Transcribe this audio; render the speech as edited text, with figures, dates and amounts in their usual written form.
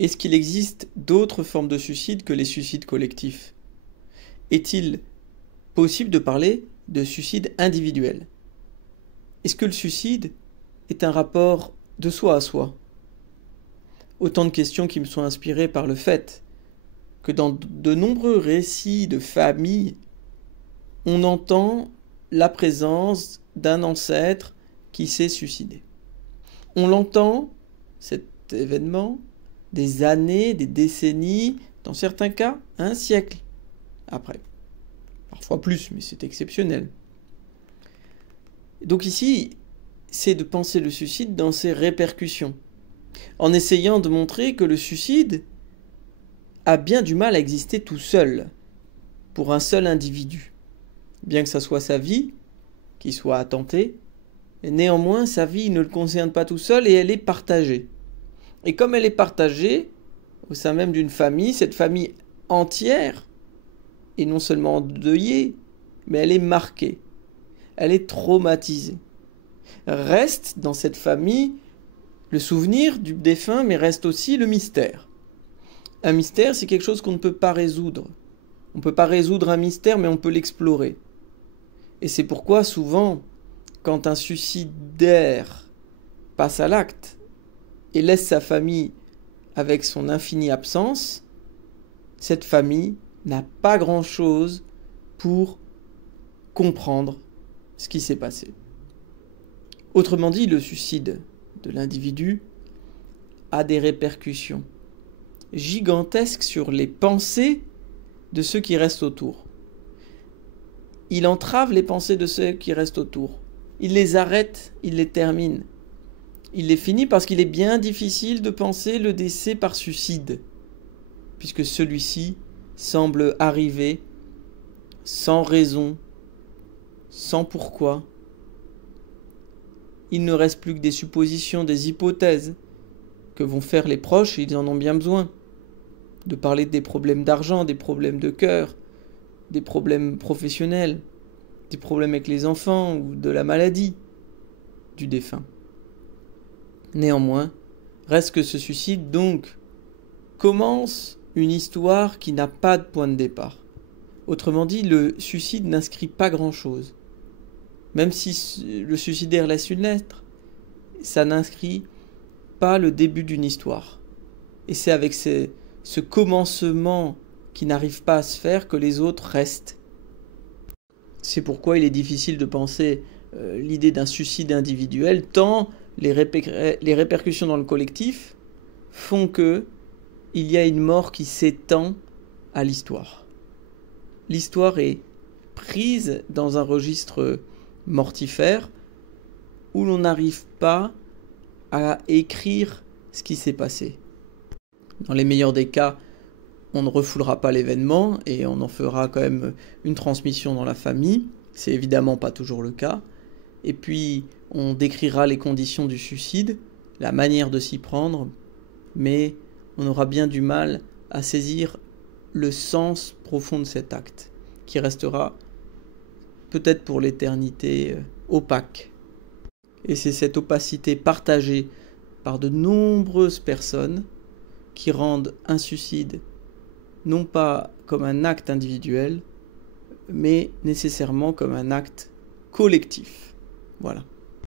Est-ce qu'il existe d'autres formes de suicide que les suicides collectifs? Est-il possible de parler de suicide individuel? Est-ce que le suicide est un rapport de soi à soi? Autant de questions qui me sont inspirées par le fait que dans de nombreux récits de famille, on entend la présence d'un ancêtre qui s'est suicidé. On l'entend, cet événement, des années, des décennies, dans certains cas, un siècle après. Parfois plus, mais c'est exceptionnel. Donc ici, c'est de penser le suicide dans ses répercussions, en essayant de montrer que le suicide a bien du mal à exister tout seul, pour un seul individu. Bien que ça soit sa vie, qui soit attentée, néanmoins sa vie ne le concerne pas tout seul et elle est partagée. Et comme elle est partagée, au sein même d'une famille, cette famille entière est non seulement endeuillée, mais elle est marquée, elle est traumatisée. Reste dans cette famille le souvenir du défunt, mais reste aussi le mystère. Un mystère, c'est quelque chose qu'on ne peut pas résoudre. On ne peut pas résoudre un mystère, mais on peut l'explorer. Et c'est pourquoi souvent, quand un suicidaire passe à l'acte et laisse sa famille avec son infinie absence, cette famille n'a pas grand-chose pour comprendre ce qui s'est passé. Autrement dit, le suicide de l'individu a des répercussions gigantesques sur les pensées de ceux qui restent autour. Il entrave les pensées de ceux qui restent autour. Il les arrête, il les termine. Il les finit parce qu'il est bien difficile de penser le décès par suicide, puisque celui-ci semble arriver sans raison, sans pourquoi. Il ne reste plus que des suppositions, des hypothèses que vont faire les proches, et ils en ont bien besoin. De parler des problèmes d'argent, des problèmes de cœur, des problèmes professionnels, des problèmes avec les enfants ou de la maladie du défunt. Néanmoins, reste que ce suicide donc commence une histoire qui n'a pas de point de départ. Autrement dit, le suicide n'inscrit pas grand-chose. Même si le suicidaire laisse une lettre, ça n'inscrit pas le début d'une histoire. Et c'est avec ce commencement qui n'arrive pas à se faire que les autres restent. C'est pourquoi il est difficile de penser l'idée d'un suicide individuel, tant les répercussions dans le collectif font que il y a une mort qui s'étend à l'histoire. L'histoire est prise dans un registre mortifère où l'on n'arrive pas à écrire ce qui s'est passé. Dans les meilleurs des cas, on ne refoulera pas l'événement et on en fera quand même une transmission dans la famille. C'est évidemment pas toujours le cas. Et puis, on décrira les conditions du suicide, la manière de s'y prendre, mais on aura bien du mal à saisir le sens profond de cet acte, qui restera peut-être pour l'éternité opaque. Et c'est cette opacité partagée par de nombreuses personnes qui rendent un suicide non pas comme un acte individuel, mais nécessairement comme un acte collectif. Voilà.